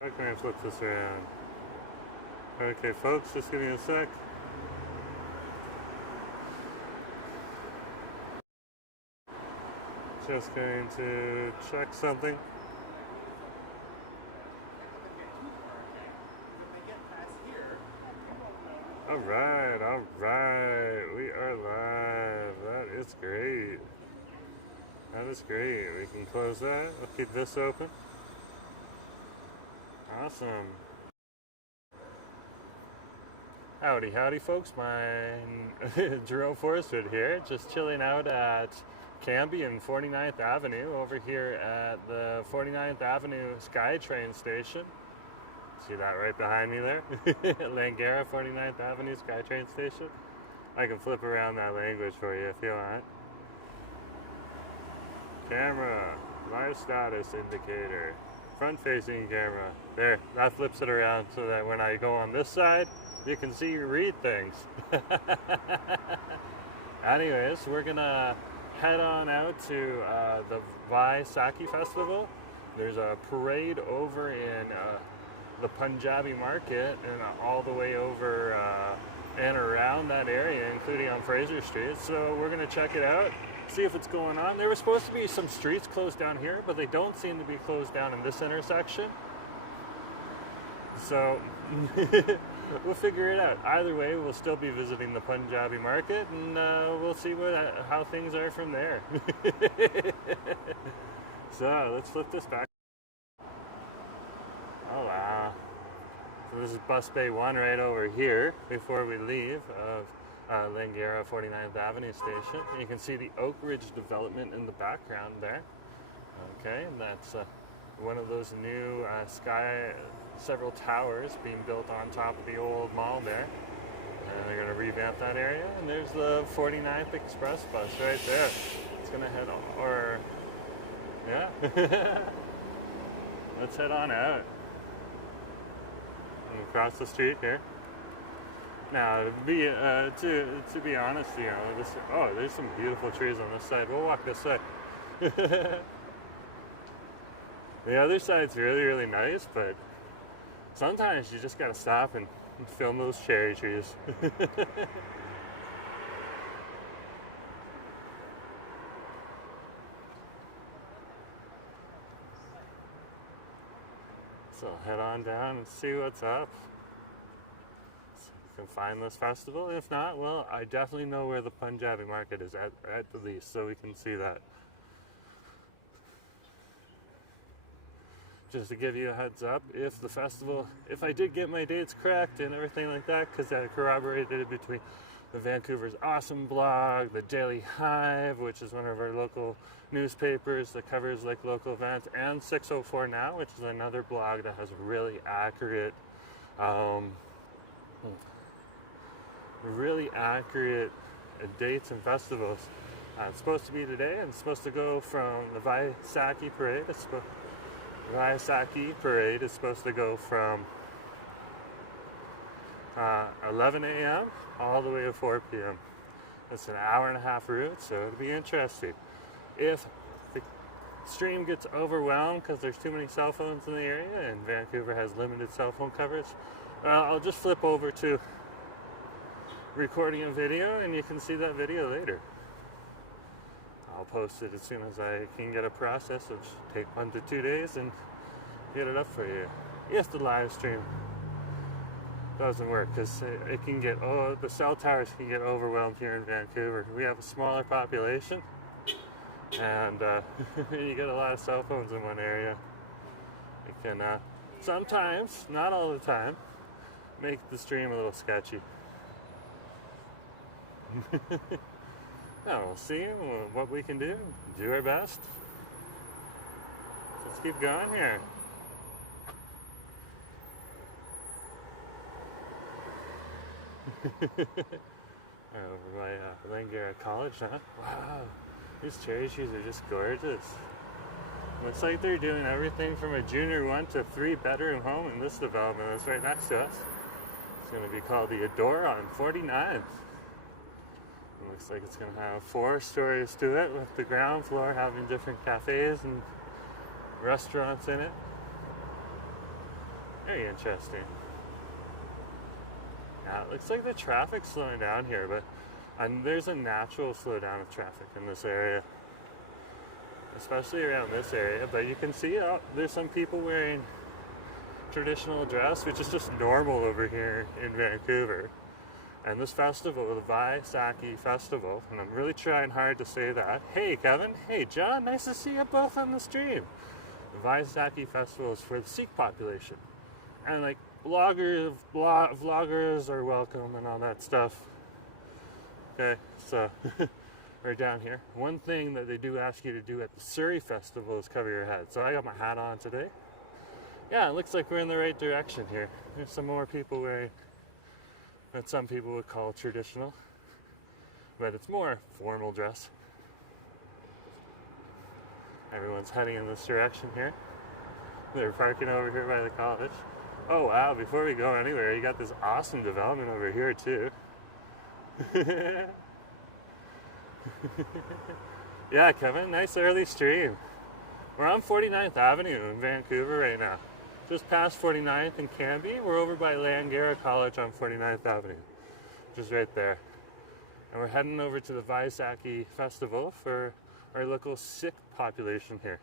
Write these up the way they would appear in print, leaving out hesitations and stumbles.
How can I flip this around? Okay, folks, just give me a sec. Just going to check something. Alright, we are live. That is great. That is great. We can close that. We'll keep this open. Awesome. Howdy, howdy, folks. Jerome Forestwood here, just chilling out at Cambie and 49th Avenue over here at the 49th Avenue SkyTrain station. See that right behind me there? Langara 49th Avenue SkyTrain station. I can flip around that language for you if you want. Camera, live status indicator, front facing camera. There, that flips it around so that when I go on this side, you can see read things. Anyways, we're gonna head on out to the Vaisakhi festival. There's a parade over in the Punjabi market and all the way over and around that area, including on Fraser Street. So we're gonna check it out, see if it's going on. There were supposed to be some streets closed down here, but they don't seem to be closed down in this intersection. So we'll figure it out. Either way, we'll still be visiting the Punjabi market, and we'll see how things are from there. So let's flip this back. Oh wow. So this is bus bay 1 right over here before we leave of Langara 49th Avenue station. And you can see the Oak Ridge development in the background there. Okay, and that's one of those new several towers being built on top of the old mall there. And they're going to revamp that area. And there's the 49th Express bus right there. It's going to head on, or yeah. Let's head on out. And across the street here. Now, to be honest, you know, there's some beautiful trees on this side. We'll walk this way. The other side's really, really nice, but sometimes you just gotta stop and film those cherry trees. So head on down and see what's up. So you can find this festival. If not, well, I definitely know where the Punjabi market is at the least, so we can see that. Just to give you a heads up, if I did get my dates correct and everything like that, because I corroborated it between the Vancouver's Awesome blog, the Daily Hive, which is one of our local newspapers that covers like local events, and 604 Now, which is another blog that has really accurate dates and festivals. It's supposed to be today, and it's supposed to go from the Vaisakhi parade. Vaisakhi parade is supposed to go from 11 a.m. all the way to 4 p.m. It's an hour-and-a-half route, so it'll be interesting. If the stream gets overwhelmed because there's too many cell phones in the area and Vancouver has limited cell phone coverage, I'll just flip over to recording a video and you can see that video later. I'll post it as soon as I can get a process, which will take 1 to 2 days, and get it up for you. If the live stream doesn't work, because it can get, the cell towers can get overwhelmed here in Vancouver. We have a smaller population, and you get a lot of cell phones in one area. It can sometimes, not all the time, make the stream a little sketchy. We'll see what we can do our best. Let's keep going here. Over by Langara College, huh? Wow, these cherry trees are just gorgeous. Looks like they're doing everything from a junior 1 to 3 bedroom home in this development that's right next to us. It's going to be called the Adore on 49th. Looks like it's going to have 4 stories to it, with the ground floor having different cafes and restaurants in it. Very interesting. Yeah, it looks like the traffic's slowing down here, but there's a natural slowdown of traffic in this area, especially around this area. But you can see there's some people wearing traditional dress, which is just normal over here in Vancouver. And this festival, the Vaisakhi festival, and I'm really trying hard to say that. Hey Kevin, hey John, nice to see you both on the stream. The Vaisakhi festival is for the Sikh population. And like vloggers are welcome and all that stuff. Okay, so right down here. One thing that they do ask you to do at the Surrey festival is cover your head. So I got my hat on today. Yeah, it looks like we're in the right direction here. There's some more people wearing what some people would call traditional, but it's more formal dress. Everyone's heading in this direction here. They're parking over here by the college. Oh wow, before we go anywhere, you got this awesome development over here too. Yeah, Kevin, nice early stream. We're on 49th Avenue in Vancouver right now. Just past 49th and Canby, we're over by Langara College on 49th Avenue, which is right there. And we're heading over to the Vaisakhi festival for our local Sikh population here.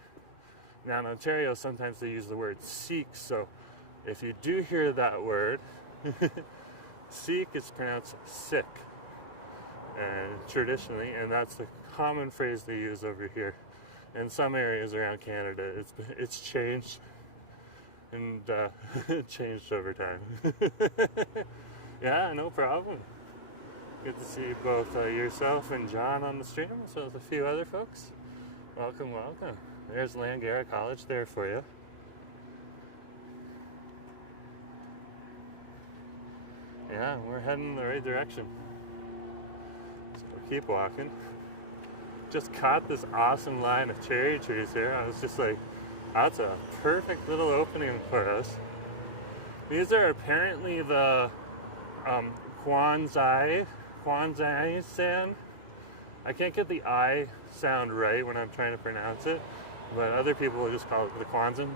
Now in Ontario, sometimes they use the word Sikh, so if you do hear that word, Sikh is pronounced Sikh, and traditionally, and that's the common phrase they use over here. In some areas around Canada, it's changed. And changed over time. Yeah, no problem. Good to see both yourself and John on the stream, as well as a few other folks. Welcome, welcome. There's Langara College there for you. Yeah, we're heading in the right direction. So we'll keep walking. Just caught this awesome line of cherry trees here. I was just like, that's a perfect little opening for us. These are apparently the Kwanzai sand. I can't get the I sound right when I'm trying to pronounce it, but other people will just call it the Kwanzan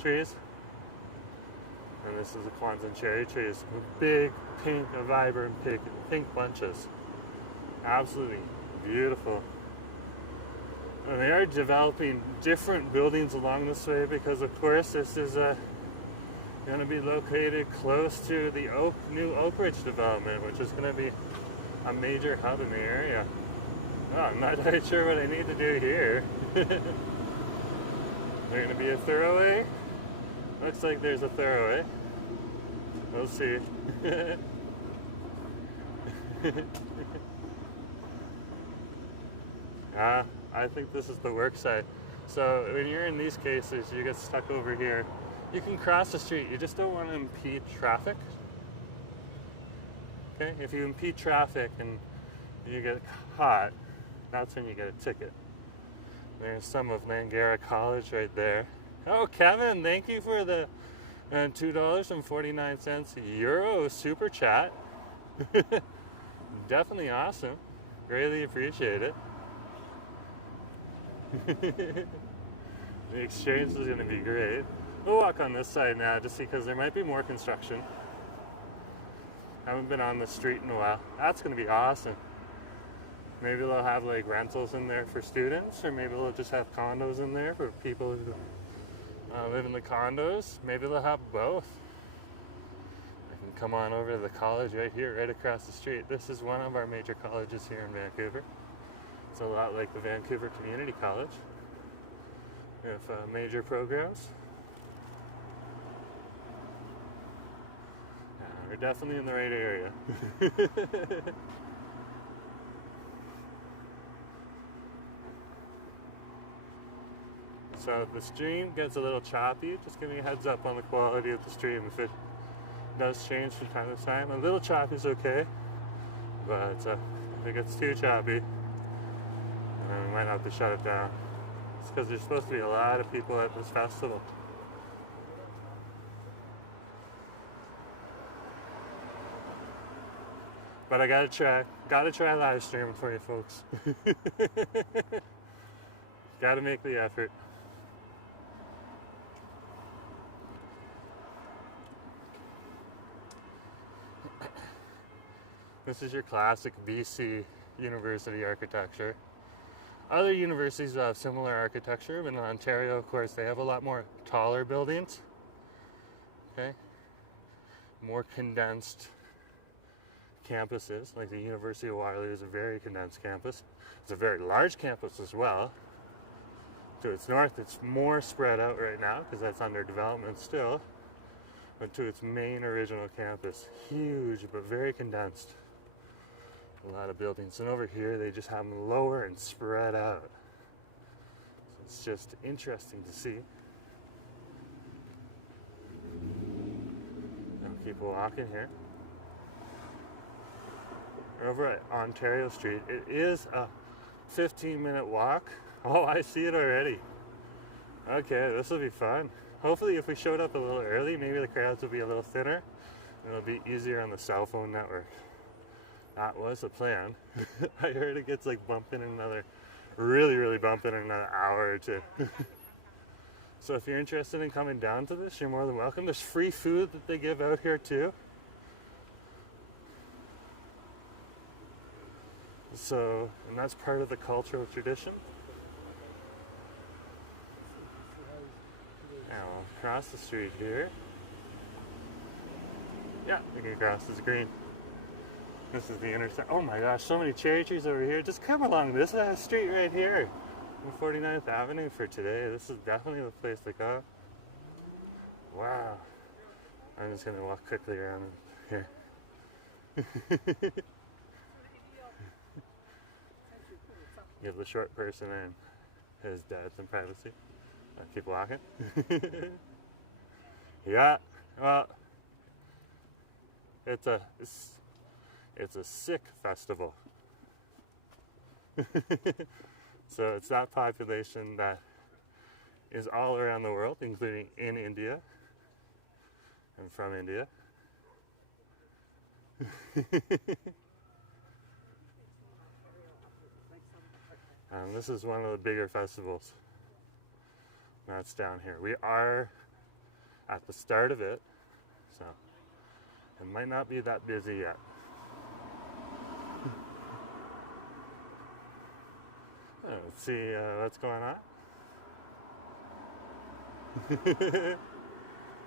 trees. And this is the Kwanzan cherry trees with big pink, vibrant pink bunches. Absolutely beautiful. And they are developing different buildings along this way because, of course, this is going to be located close to the new Oak Ridge development, which is going to be a major hub in the area. Oh, I'm not quite sure what I need to do here. There's going to be a thoroughway. Looks like there's a thoroughway. We'll see. I think this is the work site. So when you're in these cases, you get stuck over here. You can cross the street. You just don't want to impede traffic. Okay? If you impede traffic and you get caught, that's when you get a ticket. There's some of Langara College right there. Oh, Kevin, thank you for the $2.49 Euro super chat. Definitely awesome. Greatly appreciate it. The exchange is going to be great. We'll walk on this side now just because there might be more construction. Haven't been on the street in a while. That's going to be awesome. Maybe they'll have like rentals in there for students, or maybe they'll just have condos in there for people who live in the condos. Maybe they'll have both. I can come on over to the college right here, right across the street. This is one of our major colleges here in Vancouver. It's a lot like the Vancouver Community College. We have major programs. We're definitely in the right area. So if the stream gets a little choppy, just give me a heads up on the quality of the stream. If it does change from time to time, a little choppy is okay, but if it gets too choppy, we might have to shut it down. It's because there's supposed to be a lot of people at this festival. But I gotta try live streaming for you folks. Gotta make the effort. This is your classic BC university architecture. Other universities have similar architecture, but in Ontario, of course, they have a lot more taller buildings. Okay, more condensed campuses, like the University of Waterloo is a very condensed campus. It's a very large campus as well. To its north, it's more spread out right now because that's under development still. But to its main original campus, huge but very condensed. A lot of buildings. And over here, they just have them lower and spread out. So it's just interesting to see. I'll keep walking here. Over at Ontario Street, it is a 15-minute walk. Oh, I see it already. Okay, this will be fun. Hopefully if we showed up a little early, maybe the crowds will be a little thinner and it'll be easier on the cell phone network. That was the plan. I heard it gets like bumping in another, really bumping in another hour or two. So if you're interested in coming down to this, you're more than welcome. There's free food that they give out here too. So, and that's part of the cultural tradition. Now, we'll cross the street here. Yeah, we can cross this green. This is the intersection. Oh my gosh, so many cherry trees over here. Just come along this street right here. On 49th Avenue for today. This is definitely the place to go. Wow. I'm just going to walk quickly around here. Give the short person and his dad some privacy. I'll keep walking. Yeah, well, it's a Sikh festival. So it's that population that is all around the world, including in India and from India. And this is one of the bigger festivals that's down here. We are at the start of it, so it might not be that busy yet. Let's see what's going on. You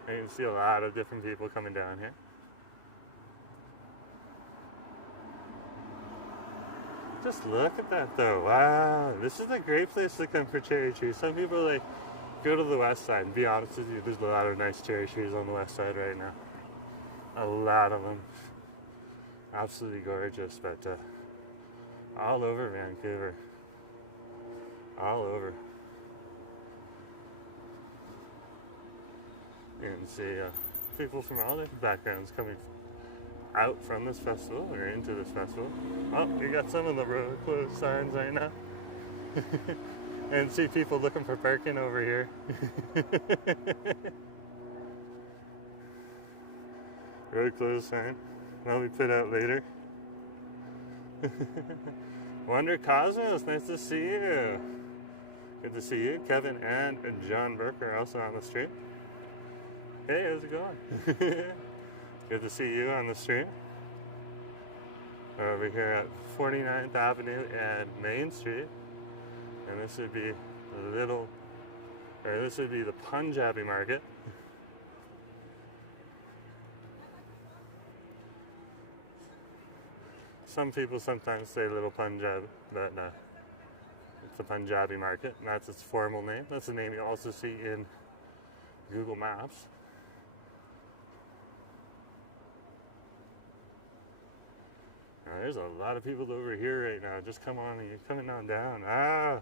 can see a lot of different people coming down here. Just look at that though. Wow, this is a great place to come for cherry trees. Some people like go to the west side, and be honest with you, there's a lot of nice cherry trees on the west side right now. A lot of them. Absolutely gorgeous, but all over Vancouver. All over. You can see people from all different backgrounds coming out from this festival or into this festival. Oh, you got some of the road closed signs right now. And see people looking for parking over here. Road closed sign. That'll be put out later. Wonder Cosmos, nice to see you. Good to see you. Kevin and John Burke are also on the street. Hey, how's it going? Good to see you on the street. We're over here at 49th Avenue and Main Street. And this would be the Punjabi market. Some people sometimes say Little Punjab, but it's the Punjabi market, and that's its formal name. That's the name you also see in Google Maps. Now, there's a lot of people over here right now. Just come on, you're coming on down. Ah!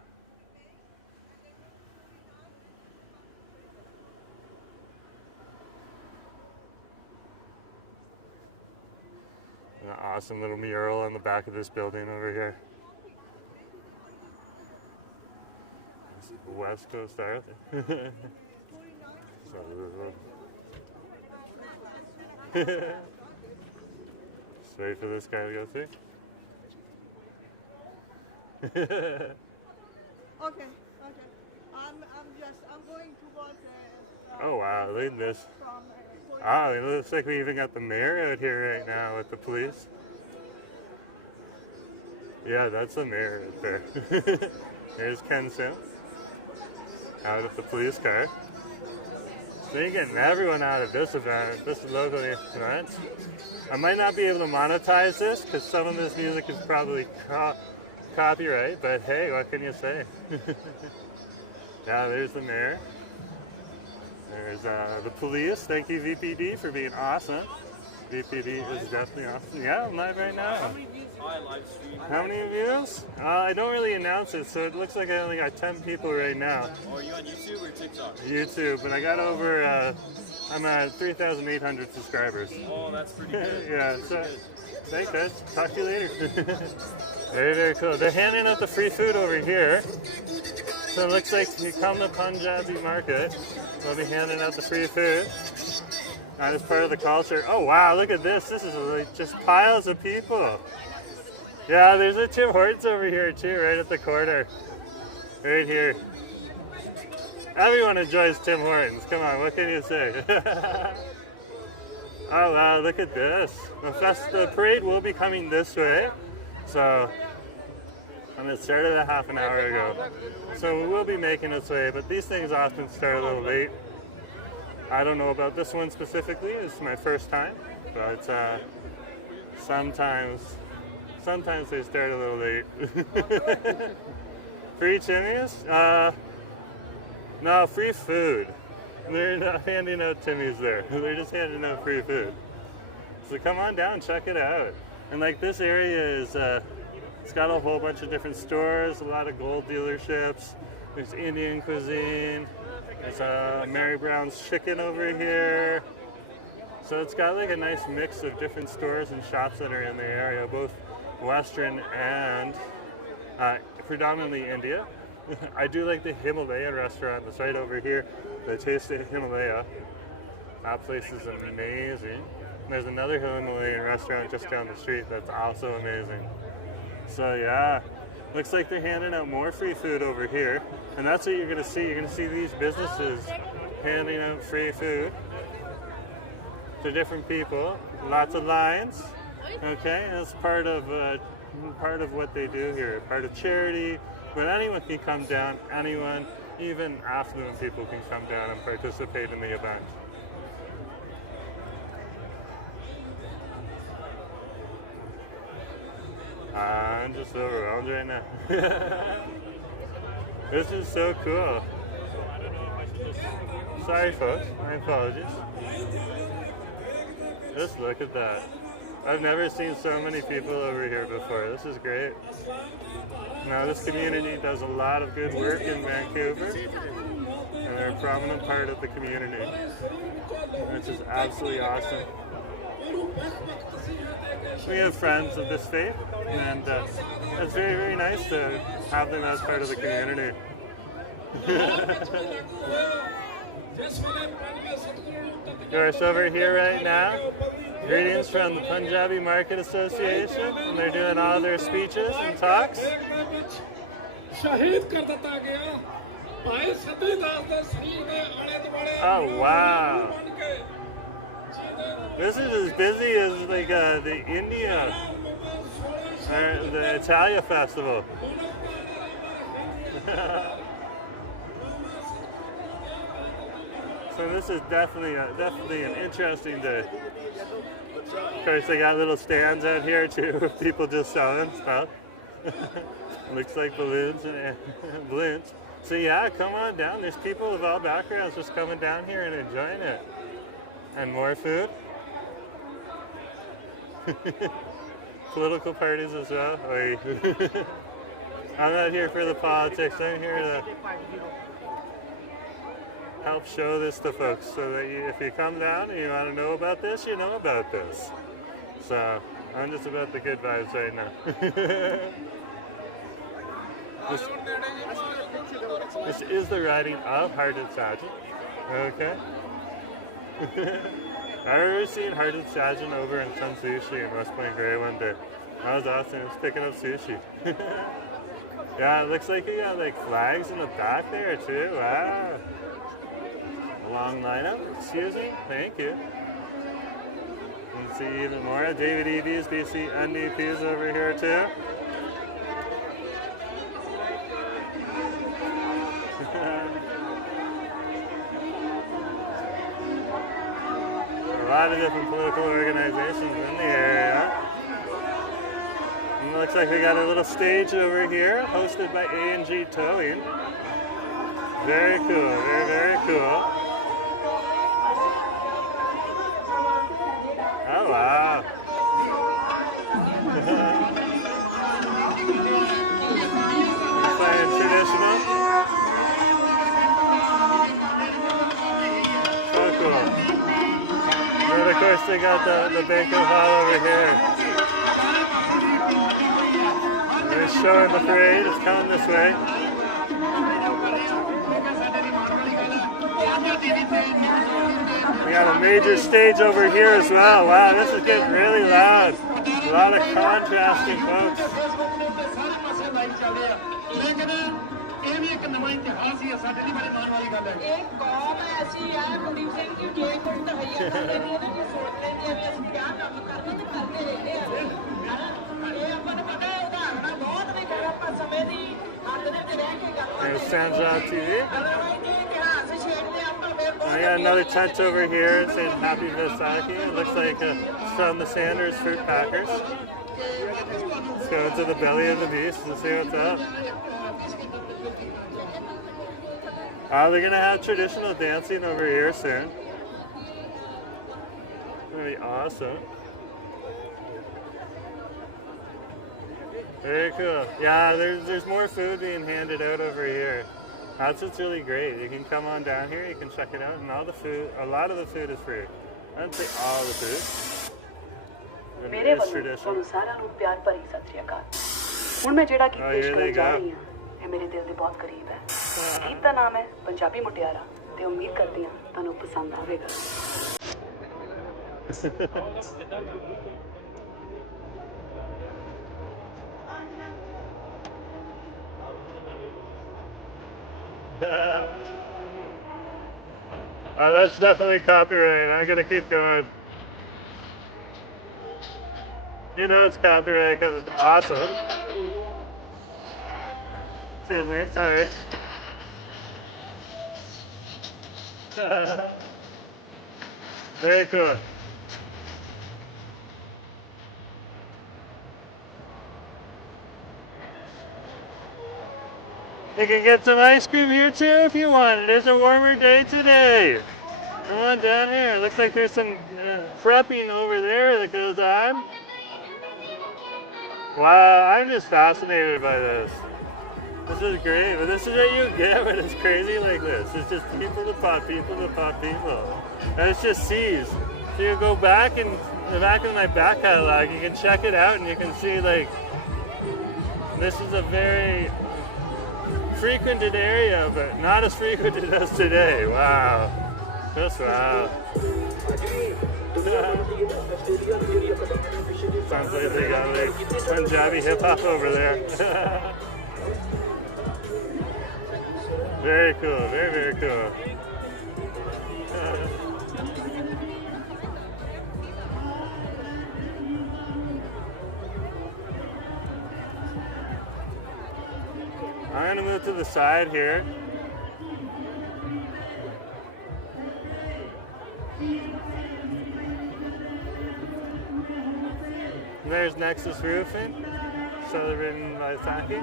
An awesome little mural on the back of this building over here. West Coast Art. Just wait for this guy to go through. Okay. I'm going towards. Oh wow! Look at this. Oh, it looks like we even got the mayor out here right now with the police. Yeah, that's the mayor right there. There's Ken Sim out of the police car. So you're getting everyone out of this event, this local event. I might not be able to monetize this because some of this music is probably copyright, but hey, what can you say? Yeah, there's the mayor. There's the police. Thank you, VPD, for being awesome. VPD is definitely awesome. Yeah, I'm live right now. How many views? I don't really announce it, so it looks like I only got 10 people right now. Oh, are you on YouTube or TikTok? YouTube, and I got over, I'm at 3,800 subscribers. Oh, that's pretty good. Yeah, so, thanks guys. Talk to you later. Very, very cool. They're handing out the free food over here. So it looks like you come to Punjabi market, they'll be handing out the free food. That is part of the culture. Oh wow, look at this. This is like just piles of people. Yeah, there's a Tim Hortons over here too, right at the corner. Right here. Everyone enjoys Tim Hortons. Come on, what can you say? Oh wow, look at this. The parade will be coming this way. So, and it started a half an hour ago. So we will be making its way, but these things often start a little late. I don't know about this one specifically. It's my first time, but sometimes they start a little late. Free Timmies? No, free food. They're not handing out Timmies there. They're just handing out free food. So come on down, check it out. And like this area is, it's got a whole bunch of different stores, a lot of gold dealerships. There's Indian cuisine. There's Mary Brown's Chicken over here. So it's got like a nice mix of different stores and shops that are in the area, both Western and predominantly India. I do like the Himalayan restaurant that's right over here, the Taste of Himalaya. That place is amazing. There's another Himalayan restaurant just down the street that's also amazing. So yeah, looks like they're handing out more free food over here. And that's what you're going to see. You're going to see these businesses handing out free food to different people. Lots of lines. Okay, and it's part of what they do here. Part of charity. But anyone can come down. Anyone, even affluent people, can come down and participate in the event. I'm just overwhelmed right now. This is so cool. Sorry folks, my apologies. Just look at that. I've never seen so many people over here before. This is great. Now this community does a lot of good work in Vancouver, and they're a prominent part of the community, which is absolutely awesome. We have friends of this faith, and it's very, very nice to have them as part of the community. We're over here right now. Greetings from the Punjabi Market Association, and they're doing all their speeches and talks. Oh wow! This is as busy as like the India or the Italia festival. So this is definitely an interesting day. Of course, they got little stands out here too with people just selling stuff. Looks like balloons and balloons. So yeah, come on down. There's people of all backgrounds just coming down here and enjoying it. And more food. Political parties as well. I'm not here for the politics. I'm here to help show this to folks so that if you come down and you want to know about this, you know about this. So I'm just about the good vibes right now. This is the riding of Hearted Sergeant. Okay. I remember seeing Hearted Sergeant over in Sun Sushi in West Point Grey one day. That was awesome. It was picking up sushi. Yeah, it looks like you got like flags in the back there too. Wow. A long lineup. Excuse me. Thank you. You can see even more. David EVs, BC NDPs over here too. lot of different political organizations in the area. And it looks like we got a little stage over here, hosted by A&G Towing. Very cool, very, very cool. Oh, wow. Playing traditional. So cool. And of course they got the banquet hall over here. They're showing the parade, it's coming this way. We got a major stage over here as well. Wow, this is getting really loud. A lot of contrasting folks. There's Sandra TV. I got another tent over here saying Happy Vaisakhi. It looks like it's from the Sanders Fruit Packers. Let's go into the belly of the beast and see what's up. They're going to have traditional dancing over here soon. It's going to be awesome. Very cool. Yeah, there's more food being handed out over here. That's what's really great. You can come on down here, you can check it out, and all the food, a lot of the food is free. I don't say all the food. It's traditional. ਹੁਣ ਮੈਂ ਜਿਹੜਾ ਗੀਤ ਪੇਸ਼ ਕਰਨ ਜਾ ਰਹੀ ਹਾਂ ਇਹ ਮੇਰੇ ਦਿਲ ਦੇ ਬਹੁਤ ਕਰੀਬ ਹੈ ਗੀਤ ਦਾ ਨਾਮ ਹੈ ਪੰਜਾਬੀ ਮੁਟਿਆਰਾ ਤੇ ਉਮੀਦ ਕਰਦੀ ਹਾਂ ਤੁਹਾਨੂੰ ਪਸੰਦ ਆਵੇਗਾ Oh, that's definitely copyright. I'm gonna keep going. You know it's copyright because it's awesome. Sorry. Very cool. You can get some ice cream here too if you want. It is a warmer day today. Come on down here. Looks like there's some prepping over there that goes on. Wow, I'm just fascinated by this. This is great, but this is what you get when it's crazy like this. It's just people to pop people to pop people. And it's just seas. So you go back in the back of my back catalog, you can check it out and you can see like, this is a very frequented area, but not as frequented as today. Wow. Just wow. Sounds like they got like Punjabi hip hop over there. Very cool, very, very cool. I'm gonna move to the side here. There's Nexus Roofing, celebrating Vaisakhi.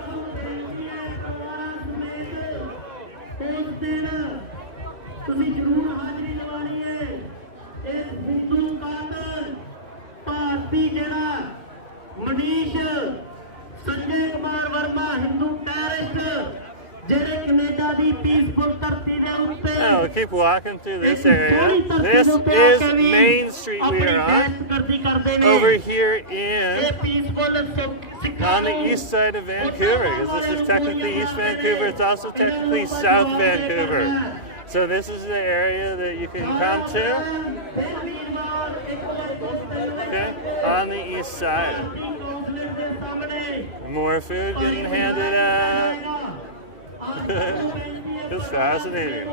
We'll keep walking through this area. This is Main Street we are on. Over here on the east side of Vancouver, because this is technically East Vancouver, it's also technically South Vancouver. So this is the area that you can come to. Okay, on the east side. More food getting handed out. It's fascinating.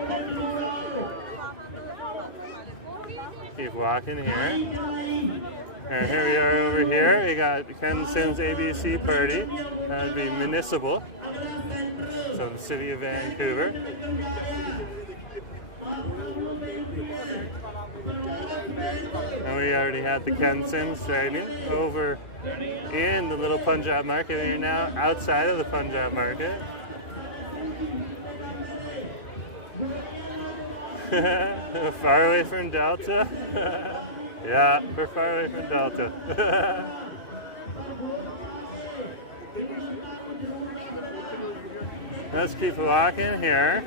Keep walking here. And here we are over here. We got Ken Sims ABC party. That would be municipal. So the city of Vancouver. And we already had the Kensin sighting over in the little Punjab market, and you're now outside of the Punjab market. Far away from Delta? Yeah, we're far away from Delta. Let's keep walking here.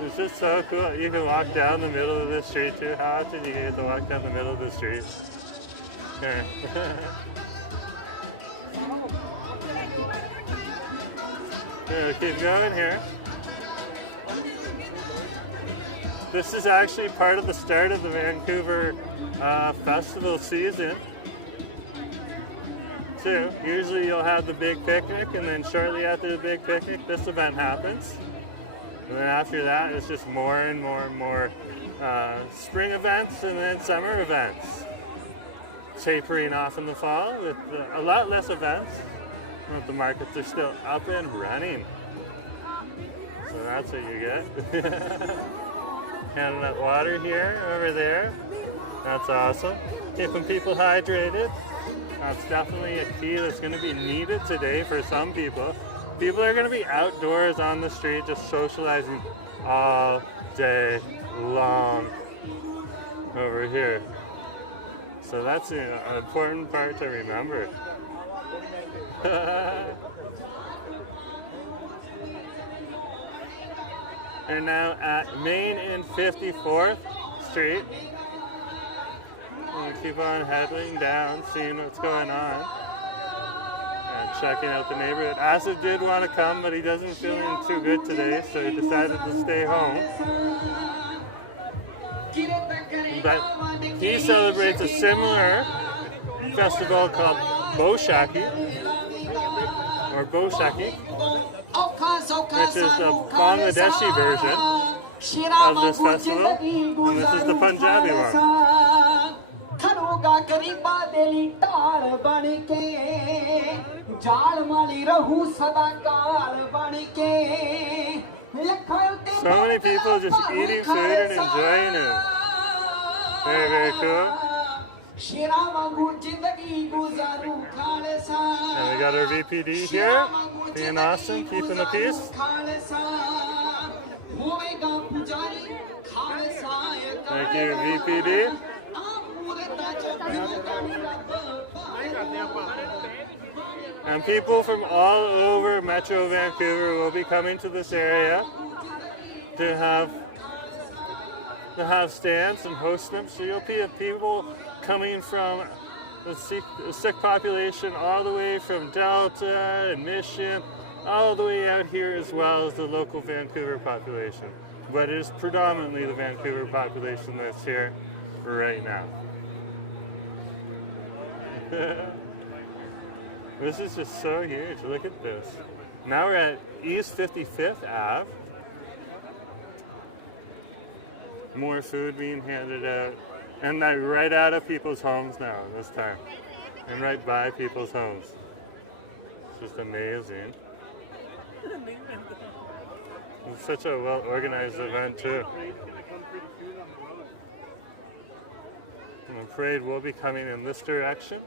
It's just so cool. You can walk down the middle of the street too. How often do you get to walk down the middle of the street? Okay. We'll keep going here. This is actually part of the start of the Vancouver festival season. Too. Usually you'll have the big picnic, and then shortly after the big picnic, this event happens. And then after that, it's just more and more and more spring events and then summer events. Tapering off in the fall with a lot less events, but the markets are still up and running. So that's what you get. Handing out water here, over there. That's awesome. Keeping people hydrated. That's definitely a key that's going to be needed today for some people. People are going to be outdoors on the street just socializing all day long over here. So that's an important part to remember. We're now at Main and 54th Street. And keep on heading down, seeing what's going on. Checking out the neighborhood. Asif did want to come, but he doesn't feeling too good today, so he decided to stay home. But he celebrates a similar festival called Vaisakhi, or Vaisakhi, which is the Bangladeshi version of this festival, and this is the Punjabi one. So many people just eating food and enjoying it. Very, very cool. And we got our VPD here, being awesome, keeping the peace. Thank you, VPD. And people from all over Metro Vancouver will be coming to this area to have stands and host them. So you'll be people coming from the Sikh population all the way from Delta and Mission, all the way out here, as well as the local Vancouver population. But it is predominantly the Vancouver population that's here right now. This is just so huge. Look at this. Now we're at East 55th Ave. More food being handed out. And right out of people's homes now this time. And right by people's homes. It's just amazing. It's such a well-organized event too. And the parade will be coming in this direction.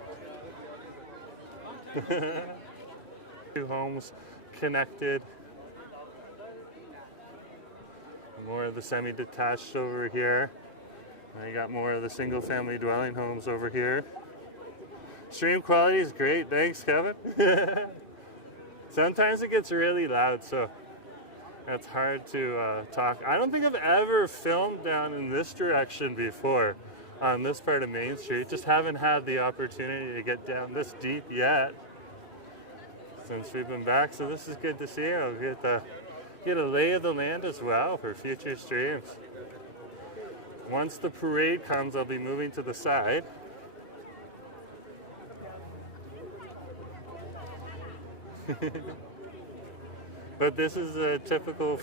Two homes connected. More of the semi-detached over here. And you got more of the single-family dwelling homes over here. Stream quality is great. Thanks, Kevin. Sometimes it gets really loud, so it's hard to talk. I don't think I've ever filmed down in this direction before on this part of Main Street. Just haven't had the opportunity to get down this deep yet since we've been back. So this is good to see. I'll get a lay of the land as well for future streams. Once the parade comes, I'll be moving to the side. But this is a typical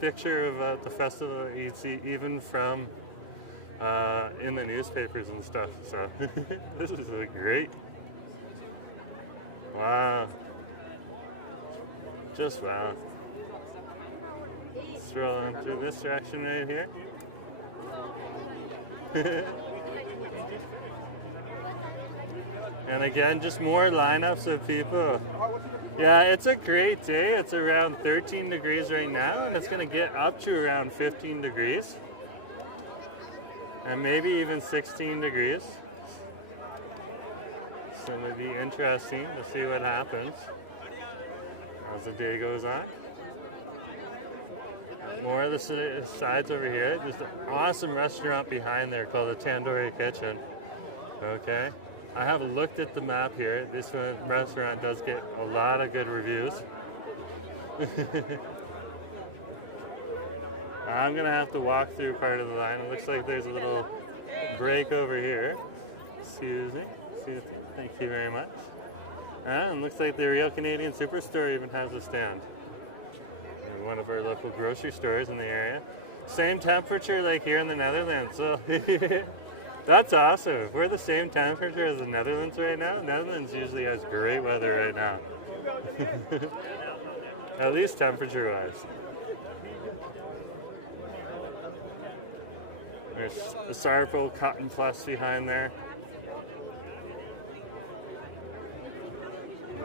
picture of the festival that you'd see even from in the newspapers and stuff. So this is great. Wow. Just wow. Strolling through this direction right here. And again, just more lineups of people. Yeah, it's a great day. It's around 13 degrees right now, and it's going to get up to around 15 degrees. And maybe even 16 degrees. So it'll be interesting to see what happens as the day goes on. More of the sides over here. There's an awesome restaurant behind there called the Tandoori Kitchen. Okay. I have looked at the map here. This restaurant does get a lot of good reviews. I'm going to have to walk through part of the line. It looks like there's a little break over here. Excuse me. Thank you very much. And it looks like the Real Canadian Superstore even has a stand. One of our local grocery stores in the area. Same temperature like here in the Netherlands. So that's awesome. If we're the same temperature as the Netherlands right now, Netherlands usually has great weather right now. At least temperature-wise. There's the Sarpo Cotton Plus behind there.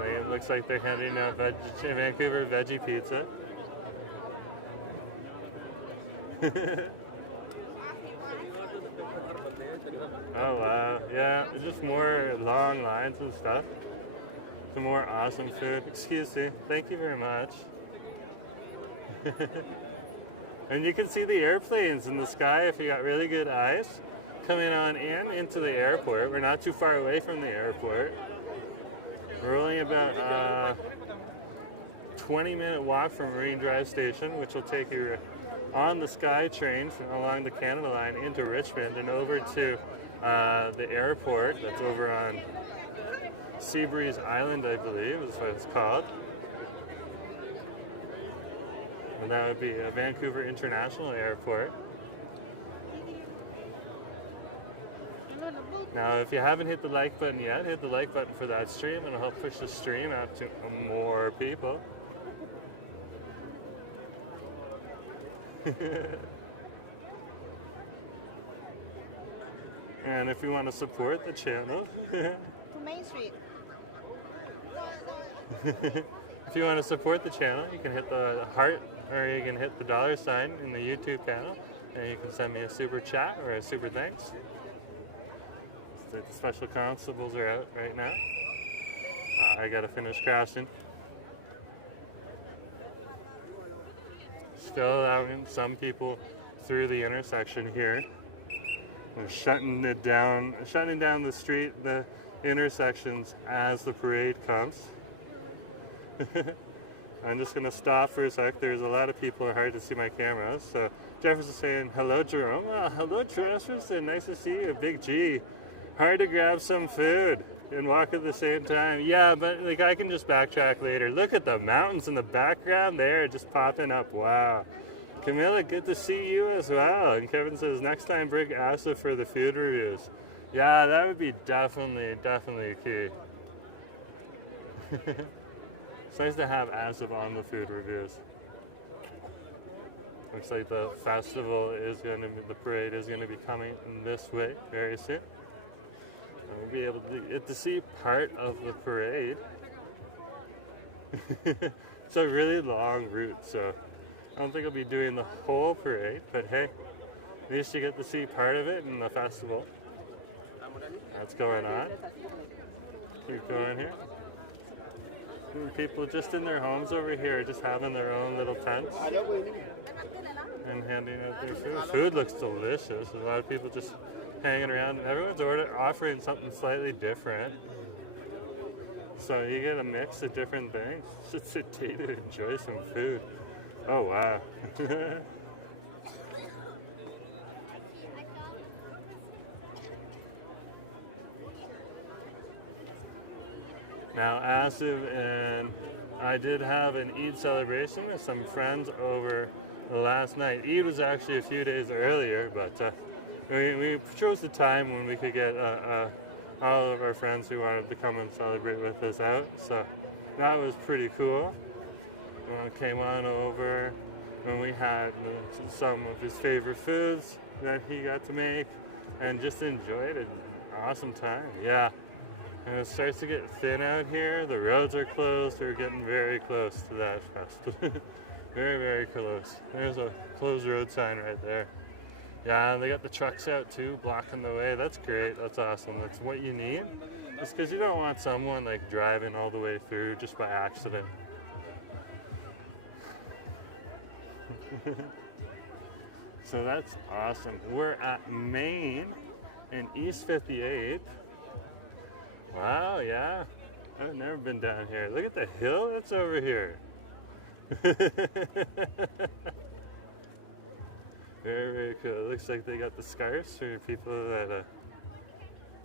It looks like they're handing out Vancouver veggie pizza. Oh wow, yeah, just more long lines and stuff. Some more awesome food. Excuse me, thank you very much. And you can see the airplanes in the sky if you got really good eyes coming on into the airport. We're not too far away from the airport. We're only about a 20-minute walk from Marine Drive Station, which will take you on the SkyTrain along the Canada Line into Richmond and over to the airport that's over on Seabreeze Island, I believe is what it's called. And that would be a Vancouver International Airport. Now, if you haven't hit the like button yet, hit the like button for that stream, and it'll help push the stream out to more people. And if you want to support the channel, To Main Street. if you want to support the channel, you can hit the heart or you can hit the $sign in the YouTube panel, and you can send me a super chat or a super thanks. The special constables are out right now. I gotta finish crashing. Still allowing some people through the intersection here. They're shutting down the street, the intersections as the parade comes. I'm just gonna stop for a sec. There's a lot of people, hard to see my camera. So Jefferson's saying, hello Jerome. Hello Jefferson, nice to see you, Big G. Hard to grab some food and walk at the same time. Yeah, but like I can just backtrack later. Look at the mountains in the background there, just popping up. Wow. Camilla, good to see you as well. And Kevin says, next time bring Asa for the food reviews. Yeah, that would be definitely key. It's nice to have Asa on the food reviews. Looks like the festival is the parade is going to be coming this way very soon. We'll be able to get to see part of the parade. It's a really long route, so I don't think I'll be doing the whole parade, but hey, at least you get to see part of it in the festival. That's going on. Keep going here. And people just in their homes over here, just having their own little tents and handing out their food. Food looks delicious. A lot of people just hanging around. Everyone's offering something slightly different. So you get a mix of different things. Just sit down and enjoy some food. Oh wow. Now Asif and I did have an Eid celebration with some friends over last night. Eid was actually a few days earlier, but we chose the time when we could get all of our friends who wanted to come and celebrate with us out. So that was pretty cool. came on over and we had some of his favorite foods that he got to make and just enjoyed it. Awesome time, yeah. And it starts to get thin out here. The roads are closed. We're getting very close to that fest. Very, very close. There's a closed road sign right there. Yeah, they got the trucks out too, blocking the way. That's great. That's awesome. That's what you need. It's because you don't want someone like driving all the way through just by accident. So that's awesome. We're at Main in East 58th. Wow, yeah. I've never been down here. Look at the hill that's over here. Very, very cool. It looks like they got the scarves for people that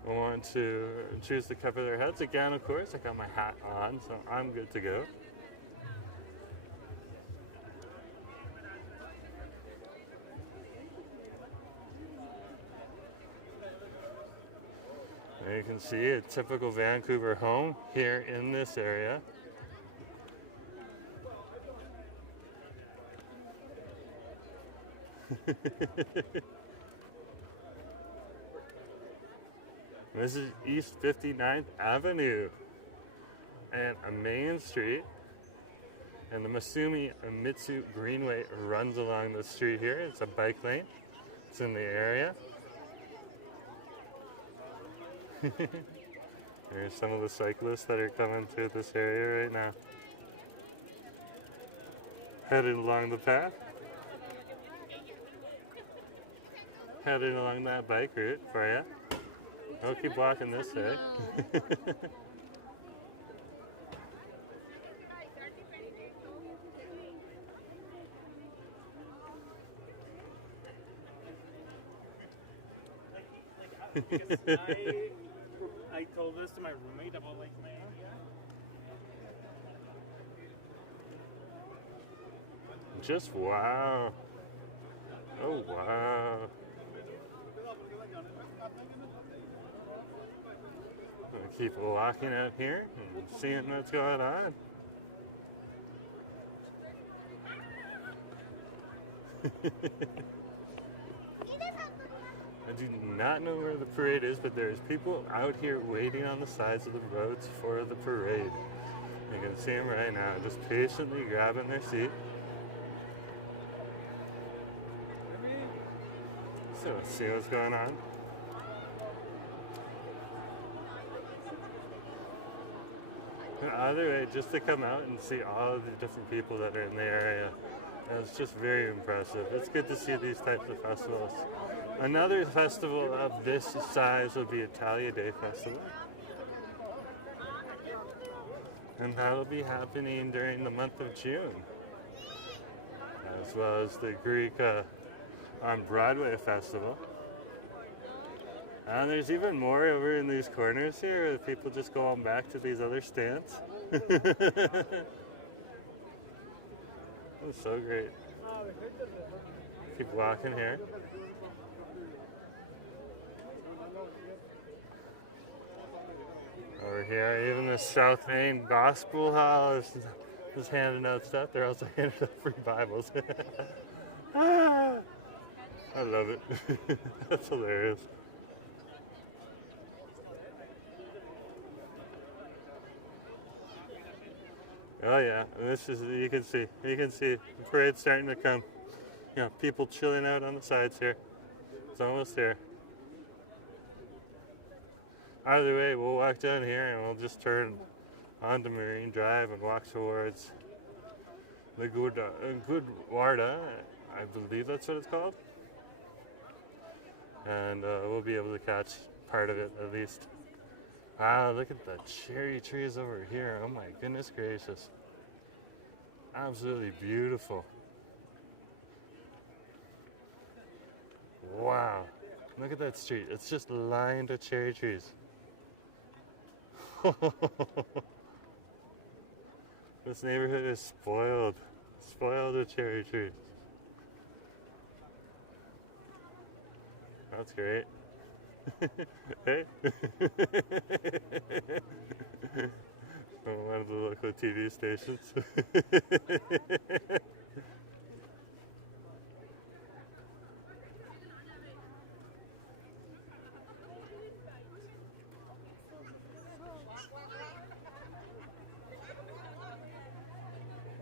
want to choose to cover their heads. Again, of course, I got my hat on, so I'm good to go. And you can see a typical Vancouver home here in this area. This is East 59th Avenue and a main street, and the Masumi Mitsu Greenway runs along the street here. It's a bike lane. It's in the area. There's some of the cyclists that are coming through this area right now. Headed along the path. Headed along that bike route for you. I'll keep walking this way. I told this to my roommate about like my Just wow. Oh wow. Gonna keep walking out here and seeing what's going on. I do not know where the parade is, but there's people out here waiting on the sides of the roads for the parade. You can see them right now, just patiently grabbing their seat. So let's see what's going on. And either way, just to come out and see all of the different people that are in the area, it's just very impressive. It's good to see these types of festivals. Another festival of this size would be Italia Day Festival. And that'll be happening during the month of June. As well as the Greek on Broadway Festival. And there's even more over in these corners here with people just going back to these other stands. That's so great. Keep walking here. Over here, even the South Main Gospel Hall is handing out stuff. They're also handing out free Bibles. I love it. That's hilarious. Oh yeah, and this is, you can see the parade's starting to come. You know, people chilling out on the sides here. It's almost here. Either way, we'll walk down here and we'll just turn onto Marine Drive and walk towards the Gurdwara, I believe that's what it's called. And we'll be able to catch part of it at least. Wow, look at the cherry trees over here. Oh my goodness gracious. Absolutely beautiful. Wow. Look at that street. It's just lined with cherry trees. This neighborhood is spoiled. Spoiled with cherry trees. That's great. Hey. from one of the local TV stations.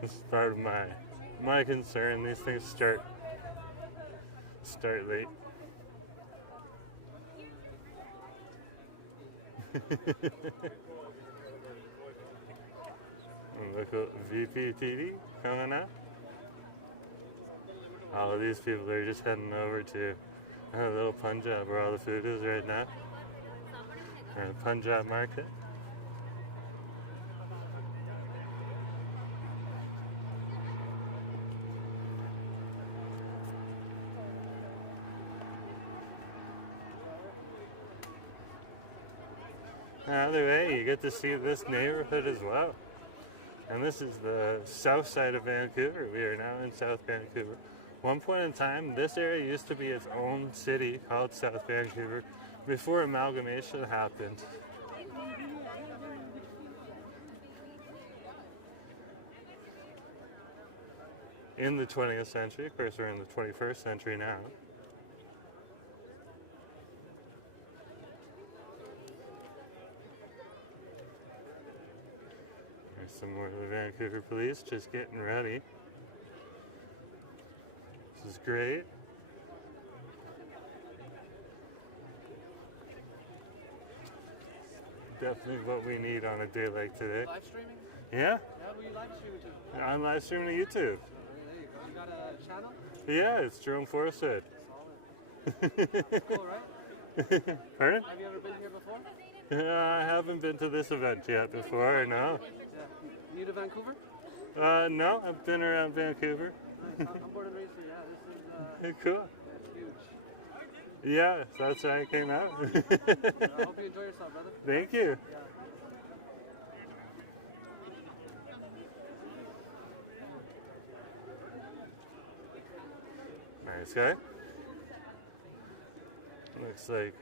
This is part of my concern. These things start late. Local VPTV coming up. All of these people are just heading over to a little Punjab where all the food is right now. Punjab market. Either way, you get to see this neighborhood as well. And this is the south side of Vancouver. We are now in South Vancouver. One point in time, this area used to be its own city called South Vancouver before amalgamation happened. In the 20th century, of course we're in the 21st century now. Some more of the Vancouver police just getting ready. This is great. Definitely what we need on a day like today. Live streaming? Yeah? Yeah, who are you live streaming to? I'm live streaming to YouTube. There you go. You got a channel? Yeah, it's Jerome Forsyth. Solid. Cool, right? Pardon? Have you ever been here before? I haven't been to this event yet before, no. Yeah. New to Vancouver? No, I've been around Vancouver. Nice. I'm born and raised here. Yeah, this is Cool. yeah, huge. Yeah, that's why I came out. I hope you enjoy yourself, brother. Thank you. Yeah. Nice guy. Looks like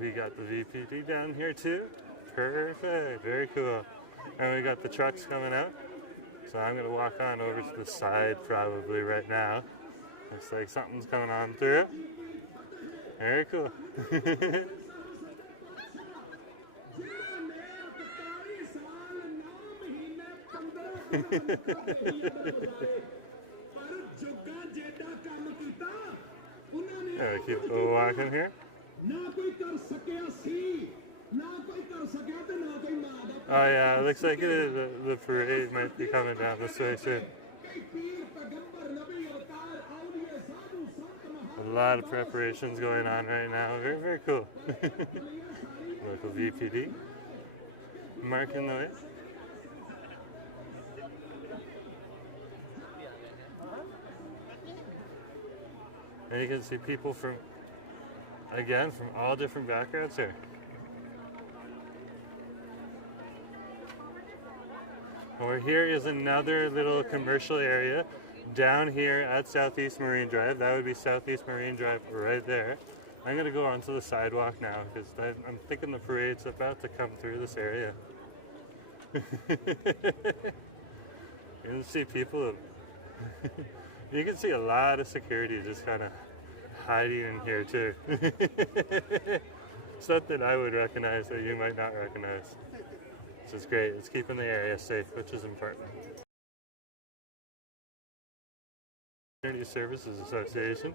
we got the VPD down here too. Perfect, very cool. And we got the trucks coming out. So I'm gonna walk on over to the side probably right now. Looks like something's coming on through. Very cool. Keep walking here. Oh yeah, it looks like the parade might be coming down this way soon. A lot of preparations going on right now. Very, very cool. Local VPD marking the way. And you can see people from all different backgrounds here. Over here is another little commercial area down here at Southeast Marine Drive. That would be Southeast Marine Drive right there. I'm gonna go onto the sidewalk now because I'm thinking the parade's about to come through this area. You can see people. You can see a lot of security just kind of hiding in here too. Something I would recognize that you might not recognize. Which is great. It's keeping the area safe, which is important. Community Services Association.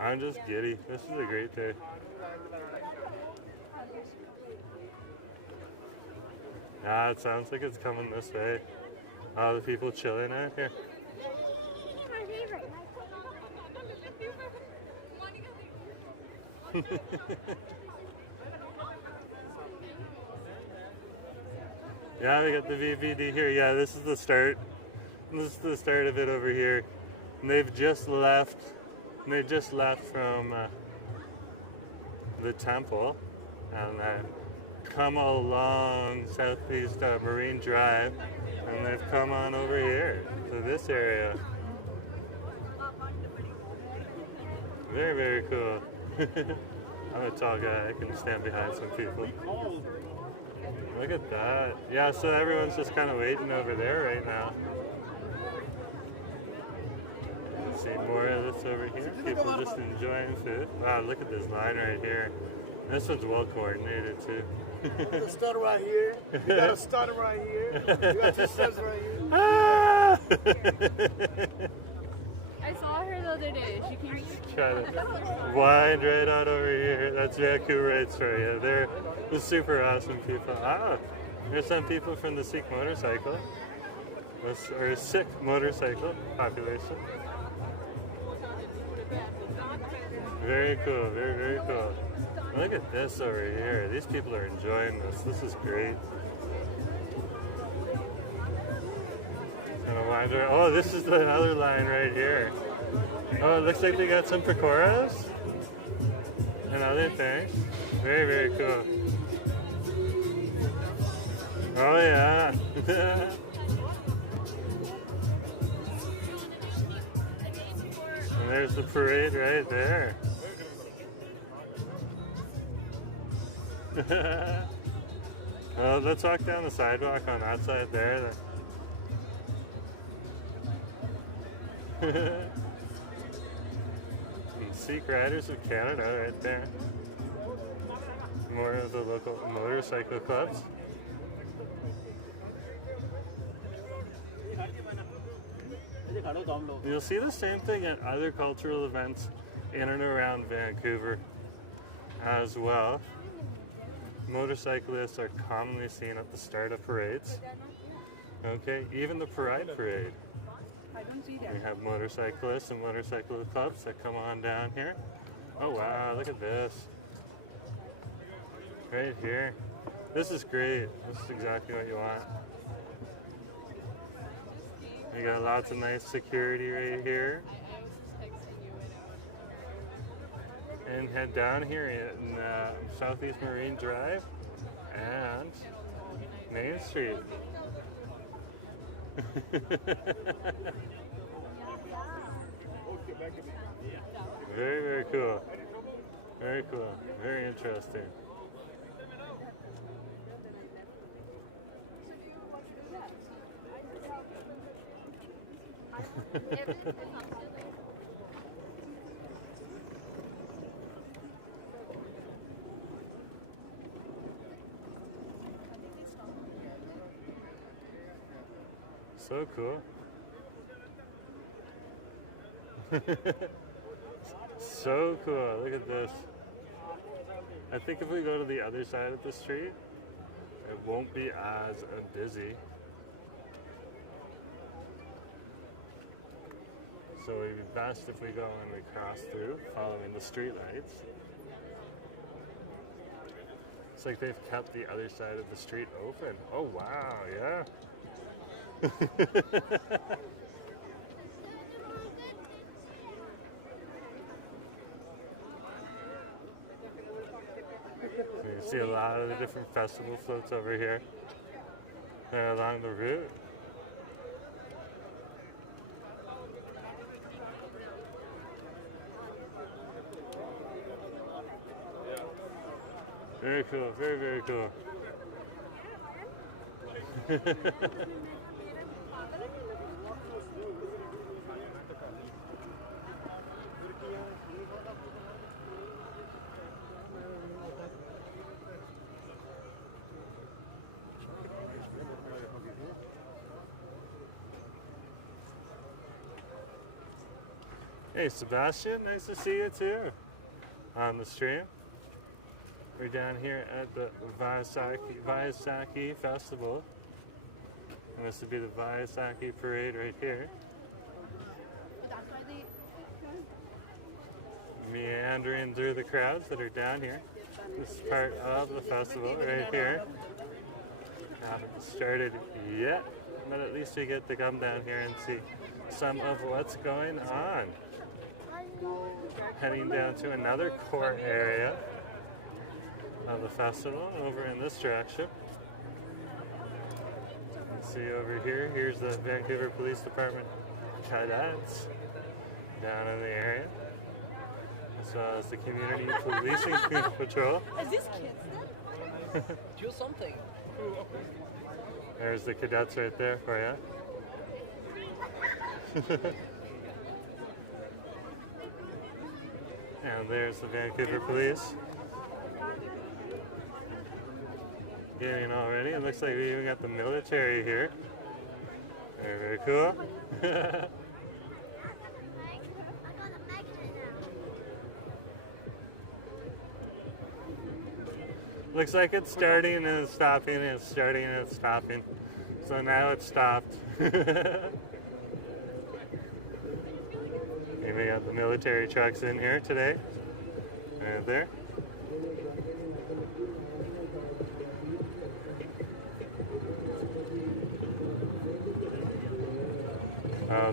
I'm just giddy. This is a great day. Ah, it sounds like it's coming this way. All the people chilling out here. Yeah, we got the VPD here. Yeah, this is the start. This is the start of it over here. And they've just left. They just left from the temple, and come along Southeast Marine Drive, and they've come on over here to this area. Very, very cool. I'm a tall guy. I can stand behind some people. Look at that. Yeah, so everyone's just kind of waiting over there right now. See more of this over here. People just enjoying food. Wow, look at this line right here. This one's well coordinated too. Got a stutter right here. You got a stutter right here. You got two stutters right here. Ah! I saw her the other day. She came. Trying to wind right on over here. That's Vancouverites for you. They're the super awesome people. Ah, there's some people from the Sikh motorcycle, or Sikh motorcycle population. Very cool, very, very cool. Look at this over here. These people are enjoying this. This is great. Oh, this is another line right here. Oh, it looks like they got some pakoras and other things. Very, very cool. Oh, yeah. And there's the parade right there. Well, let's walk down the sidewalk on that side there. Sikh Riders of Canada right there. More of the local motorcycle clubs. You'll see the same thing at other cultural events in and around Vancouver as well. Motorcyclists are commonly seen at the start of parades. Okay, even the Pride Parade. I don't see that. We have motorcyclists and motorcycle clubs that come on down here. Oh wow, look at this. Right here. This is great. This is exactly what you want. You got lots of nice security right here. And head down here in Southeast Marine Drive and Main Street. Very, very cool. Very cool. Very interesting. So cool. So cool. Look at this. I think if we go to the other side of the street, it won't be as busy. So it'd be best if we go and we cross through, following the street lights. It's like they've kept the other side of the street open. Oh wow, yeah. You can see a lot of the different festival floats over here along the route. Very cool, very, very cool. Hey Sebastian, nice to see you too on the stream. We're down here at the Vaisakhi Festival. And this would be the Vaisakhi Parade right here. Meandering through the crowds that are down here. This is part of the festival right here. Haven't started yet, but at least we get to come down here and see some of what's going on. Heading down to another core area of the festival over in this direction. Let's see over here. Here's the Vancouver Police Department cadets down in the area. It's the community policing patrol. Is this kids then? Do something. There's the cadets right there for you. And there's the Vancouver police. Getting all ready. It looks like we even got the military here. Very, very cool. Looks like it's starting and it's stopping, and it's starting and it's stopping. So now it's stopped. And we got the military trucks in here today. Right there.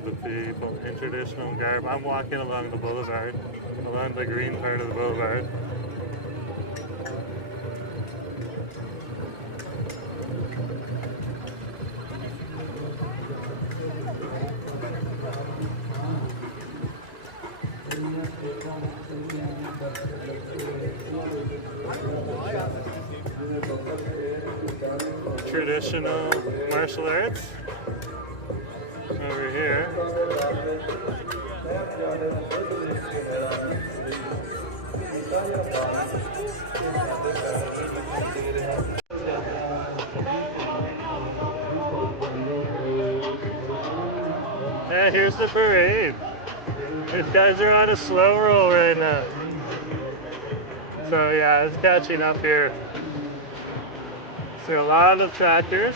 The people in traditional garb. I'm walking along the boulevard, along the green part of the boulevard. Traditional martial arts over here. Yeah, here's the parade. These guys are on a slow roll right now. So yeah, it's catching up here. See a lot of tractors.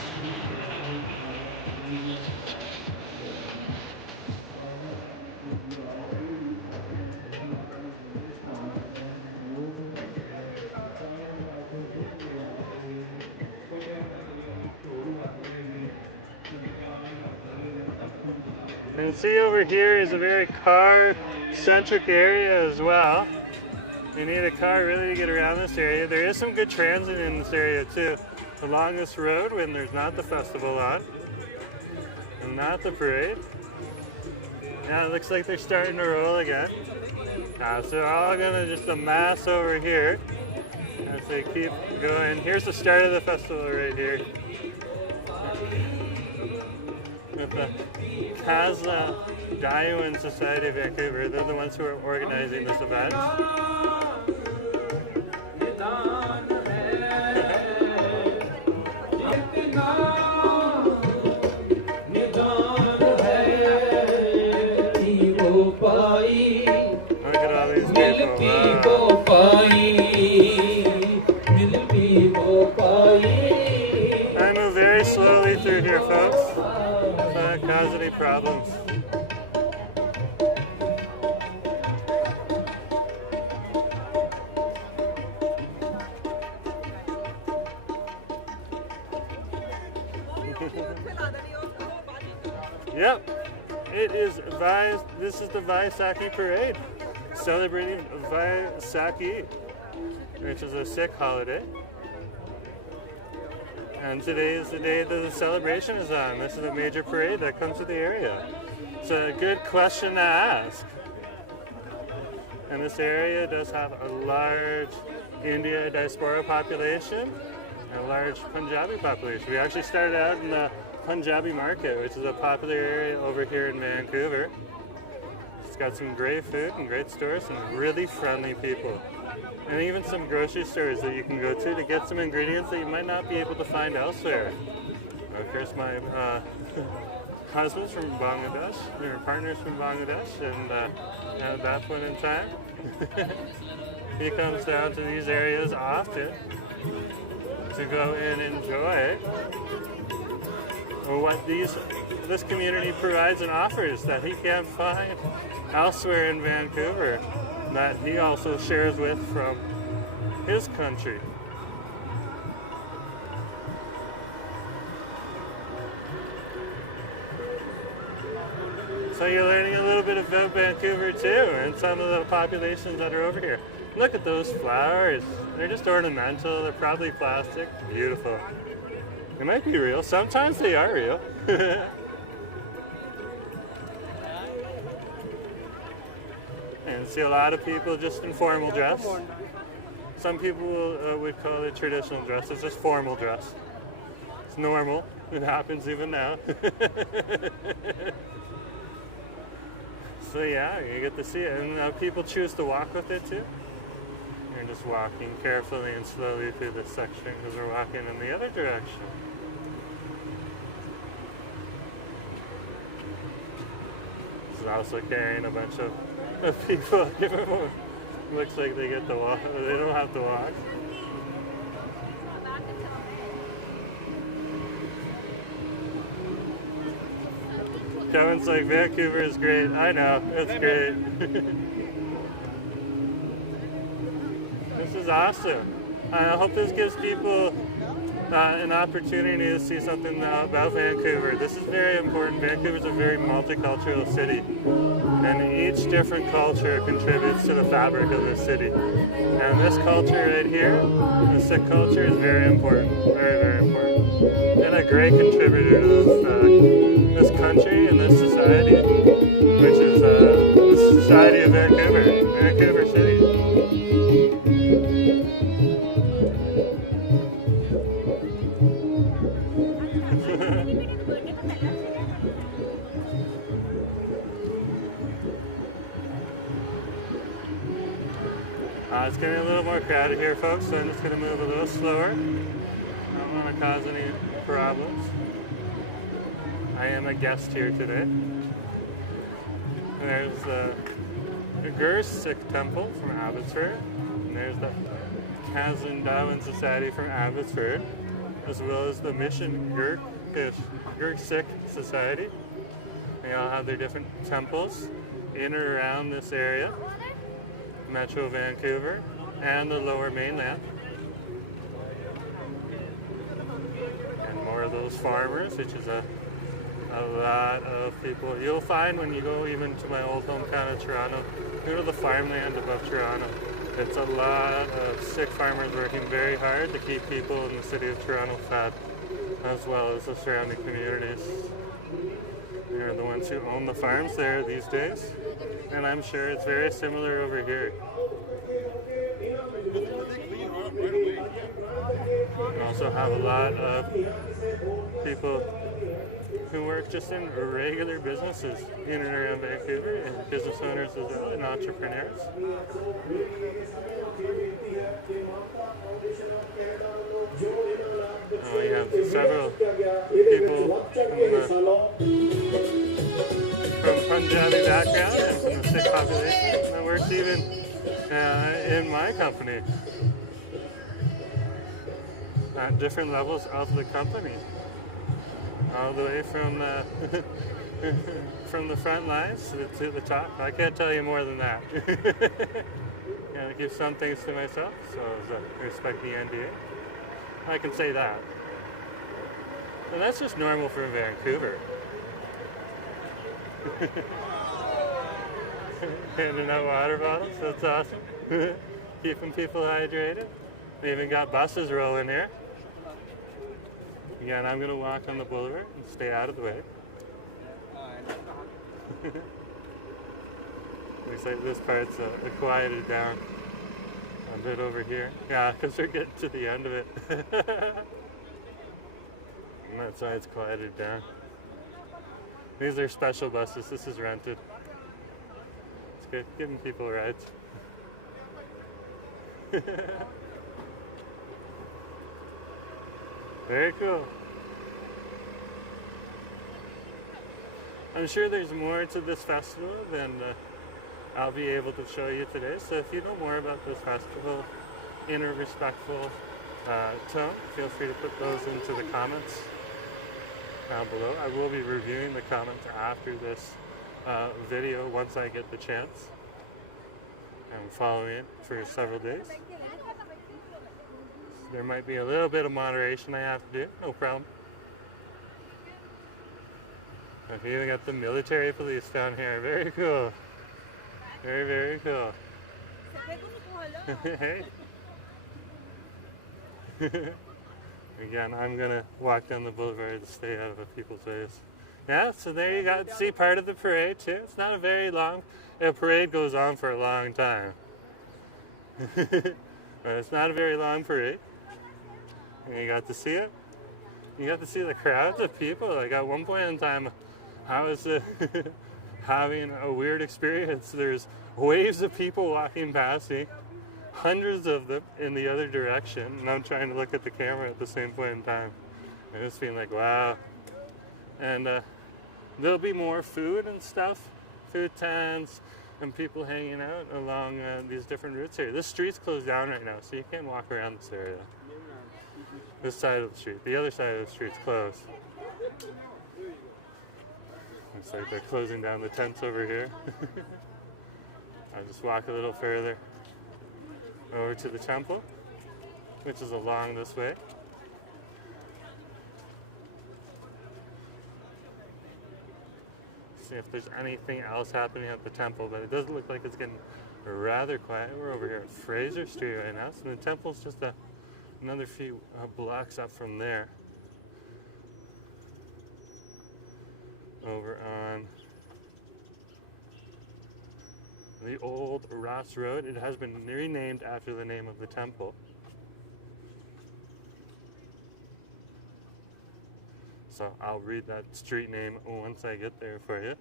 And see over here is a very car-centric area as well. You need a car really to get around this area. There is some good transit in this area too. Along this road when there's not the festival on and not the parade. Now it looks like they're starting to roll again. So they're all gonna just amass over here as they keep going. Here's the start of the festival right here. With the Khalsa Diamond Society of Vancouver. They're the ones who are organizing this event. Look at all these people. I move very slowly through here, folks. So not cause any problems. Yep, this is the Vaisakhi parade, celebrating Vaisakhi, which is a Sikh holiday. And today is the day that the celebration is on. This is a major parade that comes to the area. It's a good question to ask. And this area does have a large India diaspora population and a large Punjabi population. We actually started out in the Punjabi market, which is a popular area over here in Vancouver. It's got some great food and great stores and really friendly people. And even some grocery stores that you can go to get some ingredients that you might not be able to find elsewhere. Of course, my husband's from Bangladesh, we were partners from Bangladesh, and at that point in time, he comes down to these areas often to go and enjoy what this community provides and offers that he can't find elsewhere in Vancouver, that he also shares with from his country. So you're learning a little bit about Vancouver too, and some of the populations that are over here. Look at those flowers. They're just ornamental, they're probably plastic. Beautiful. They might be real, sometimes they are real. And And see a lot of people just in formal dress. Some people would call it traditional dress. It's just formal dress. It's normal. It happens even now. So yeah, you get to see it. And people choose to walk with it too. You're just walking carefully and slowly through this section because we're walking in the other direction. This is also carrying a bunch of people. Looks like they get to walk. They don't have to walk. Kevin's like, Vancouver is great. I know, it's great. This is awesome. I hope this gives people an opportunity to see something about Vancouver. This is very important. Vancouver is a very multicultural city, and each different culture contributes to the fabric of the city. And this culture right here, the Sikh culture, is very important, very, very important, and a great contributor to this country and this society, which is the society of Vancouver, Vancouver City. It's getting a little more crowded here, folks, so I'm just going to move a little slower. I don't want to cause any problems. I am a guest here today. There's the Sikh Temple from Abbotsford, and there's the Kazan Society from Abbotsford, as well as the Mission Sikh Society. They all have their different temples in and around this area. Metro Vancouver and the Lower Mainland. And more of those farmers, which is a lot of people. You'll find when you go even to my old hometown of Toronto, go to the farmland above Toronto. It's a lot of Sikh farmers working very hard to keep people in the city of Toronto fed, as well as the surrounding communities. They're the ones who own the farms there these days. And I'm sure it's very similar over here. We also have a lot of people who work just in regular businesses in and around Vancouver, and business owners as well, and entrepreneurs. We have several people from Punjabi background and from the Sikh population that works even in my company at different levels of the company, all the way from from the front lines to the top. I can't tell you more than that. Gotta keep some things to myself, so as I respect the NDA, I can say that. And that's just normal for Vancouver. Handing out water bottles, that's awesome. Keeping people hydrated. They even got buses rolling here. Again, I'm going to walk on the boulevard and stay out of the way. Looks like this part's quieted down a bit over here. Yeah, because we're getting to the end of it. And that's why it's quieted down. These are special buses. This is rented. It's good, giving people rides. Very cool. I'm sure there's more to this festival than I'll be able to show you today. So if you know more about this festival in a respectful tone, feel free to put those into the comments down below. I will be reviewing the comments after this video once I get the chance. I'm following it for several days. There might be a little bit of moderation I have to do, no problem. I've even got the military police down here, very cool. Very, very cool. Hey. Again, I'm gonna walk down the boulevard to stay out of people's ways. Yeah, so there you got see part of the parade too. It's not a very long. The parade goes on for a long time, but it's not a very long parade. And you got to see it. You got to see the crowds of people. Like at one point in time, I was having a weird experience. There's waves of people walking past me, hundreds of them in the other direction, and I'm trying to look at the camera at the same point in time. I was feeling like, wow. And there'll be more food and stuff, food tents, and people hanging out along these different routes here. This street's closed down right now, so you can't walk around this area. This side of the street. The other side of the street's closed. Looks like they're closing down the tents over here. I'll just walk a little further over to the temple, which is along this way. See if there's anything else happening at the temple, but it does look like it's getting rather quiet. We're over here at Fraser Street right now, so the temple's just another few blocks up from there. Over on the old Ross Road. It has been renamed after the name of the temple. So I'll read that street name once I get there for you.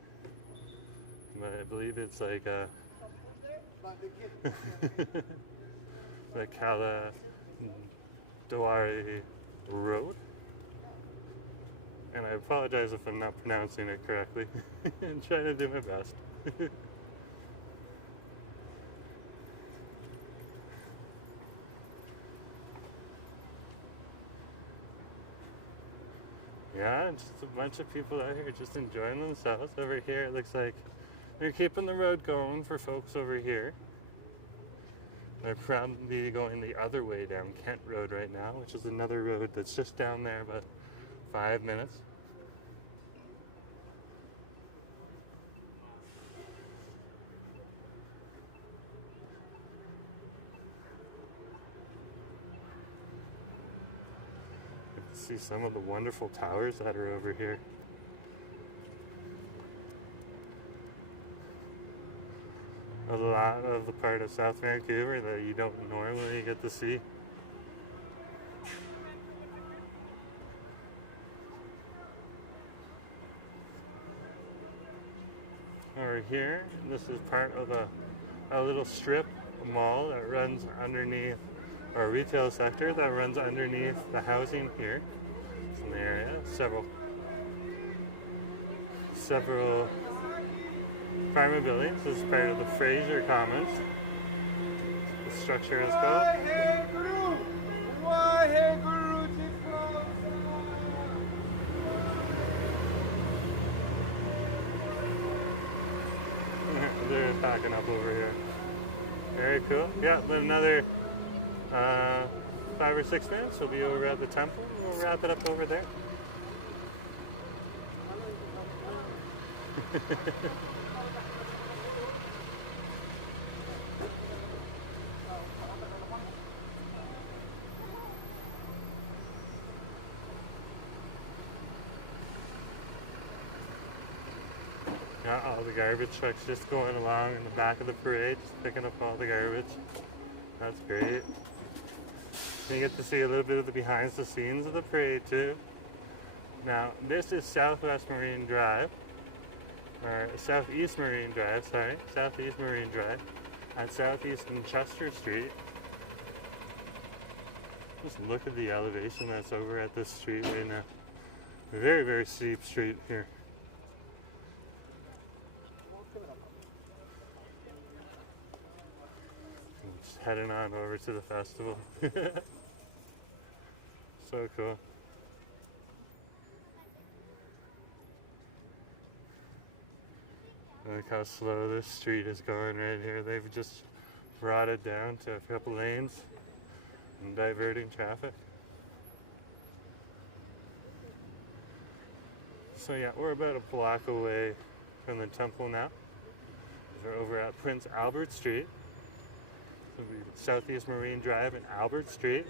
But I believe it's like the Kaladwari Road. And I apologize if I'm not pronouncing it correctly. I'm trying to do my best. Yeah, and just a bunch of people out here just enjoying themselves. Over here it looks like they're keeping the road going for folks over here. They're probably going the other way down Kent Road right now, which is another road that's just down there about 5 minutes. You can see some of the wonderful towers that are over here. A lot of the part of South Vancouver that you don't normally get to see. Over here, this is part of a little strip mall that runs underneath, or a retail sector that runs underneath the housing here in the area. Several apartment buildings. This is part of the Fraser Commons. The structure is called. They're packing up over here. Very cool. Yeah, but another 5 or 6 minutes we'll be over at the temple. We'll wrap it up over there. Yeah, all the garbage trucks just going along in the back of the parade, just picking up all the garbage. That's great. You get to see a little bit of the behind the scenes of the parade too. Now, this is Southwest Marine Drive, or Southeast Marine Drive, sorry, Southeast Marine Drive on Southeast and Chester Street. Just look at the elevation that's over at this street right now. Very, very steep street here. Just heading on over to the festival. So cool. Look how slow this street is going right here. They've just brought it down to a couple lanes and diverting traffic. So yeah, we're about a block away from the temple now. We're over at Prince Albert Street. So we Southeast Marine Drive and Albert Street.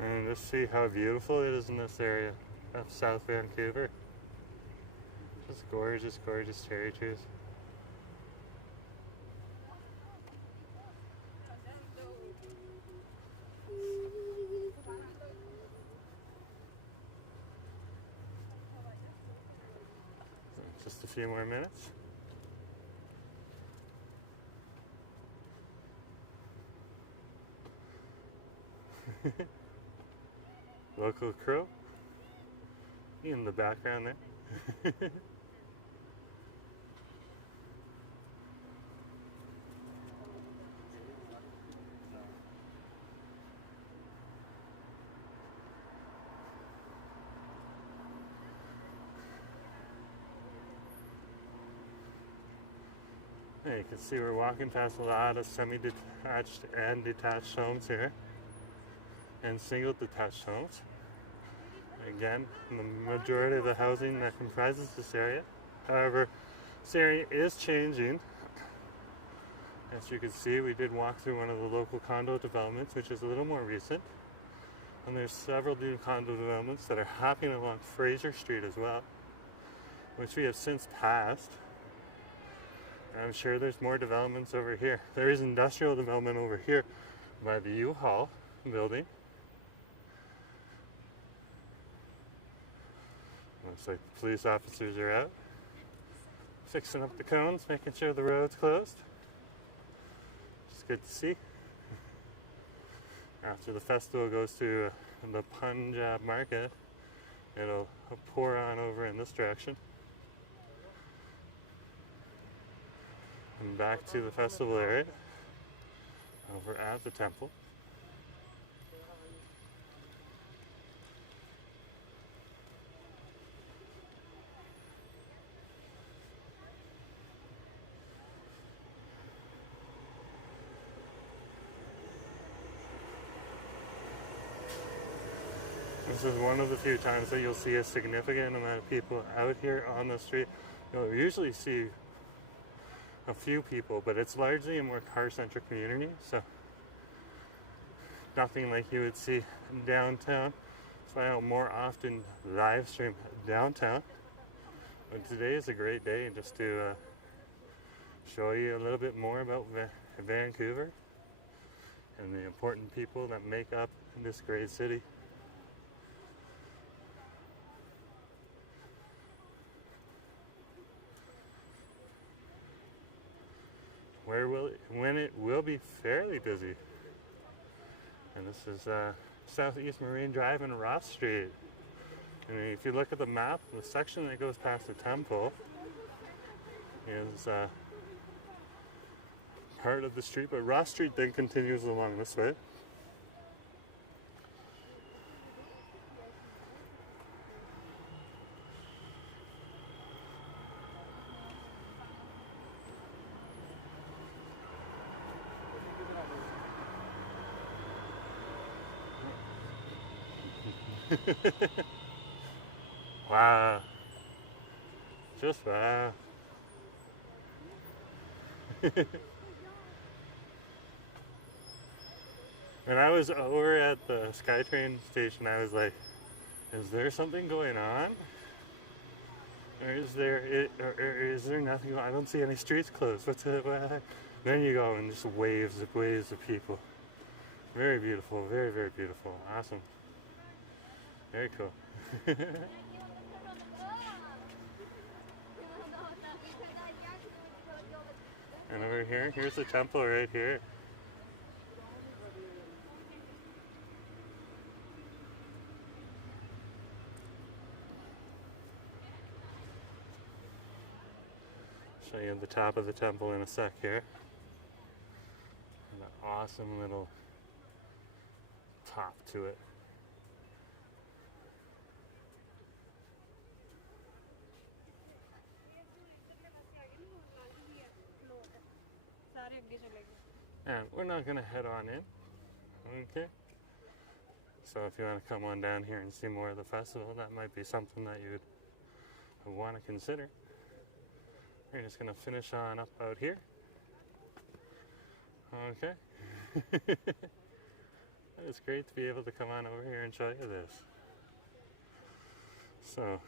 And just see how beautiful it is in this area of South Vancouver. Just gorgeous, gorgeous cherry trees. Just a few more minutes. Local crow in the background there. You can see we're walking past a lot of semi-detached and detached homes here, and single detached homes. Again, the majority of the housing that comprises this area. However, this area is changing. As you can see, we did walk through one of the local condo developments, which is a little more recent. And there's several new condo developments that are happening along Fraser Street as well, which we have since passed. I'm sure there's more developments over here. There is industrial development over here by the U-Haul building. Looks like the police officers are out, fixing up the cones, making sure the road's closed. It's good to see. After the festival goes to the Punjab market, it'll pour on over in this direction. And back to the festival area, over at the temple. This is one of the few times that you'll see a significant amount of people out here on the street. You'll usually see a few people, but it's largely a more car-centric community, so nothing like you would see downtown. That's why I'll more often live stream downtown. But today is a great day just to show you a little bit more about Vancouver and the important people that make up this great city. When it will be fairly busy. And this is Southeast Marine Drive and Ross Street. And if you look at the map, the section that goes past the temple is part of the street, but Ross Street then continues along this way. Wow. Just wow. When I was over at the SkyTrain station, I was like, is there something going on? Or is there nothing? I don't see any streets closed. What's it? Then you go and just waves of people. Very beautiful, very, very beautiful. Awesome. Very cool. And over here, here's the temple right here. Show you the top of the temple in a sec here. And the awesome little top to it. And we're not going to head on in, okay? So if you want to come on down here and see more of the festival, that might be something that you'd want to consider. We're just going to finish on up out here. Okay. It's great to be able to come on over here and show you this. So,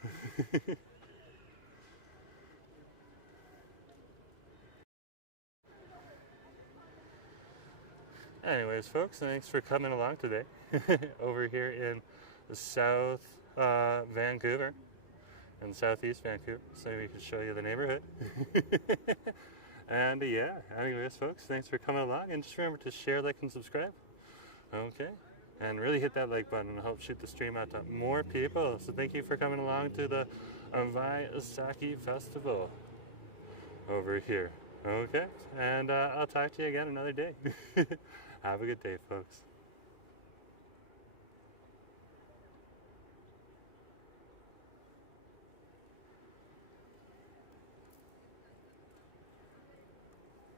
anyways, folks, thanks for coming along today over here in South Vancouver and Southeast Vancouver, so we can show you the neighborhood. And yeah, anyways, folks, thanks for coming along, and just remember to share, like, and subscribe. Okay, and really hit that like button and help shoot the stream out to more people. So thank you for coming along to the Vaisakhi festival over here. Okay, and I'll talk to you again another day. Have a good day, folks.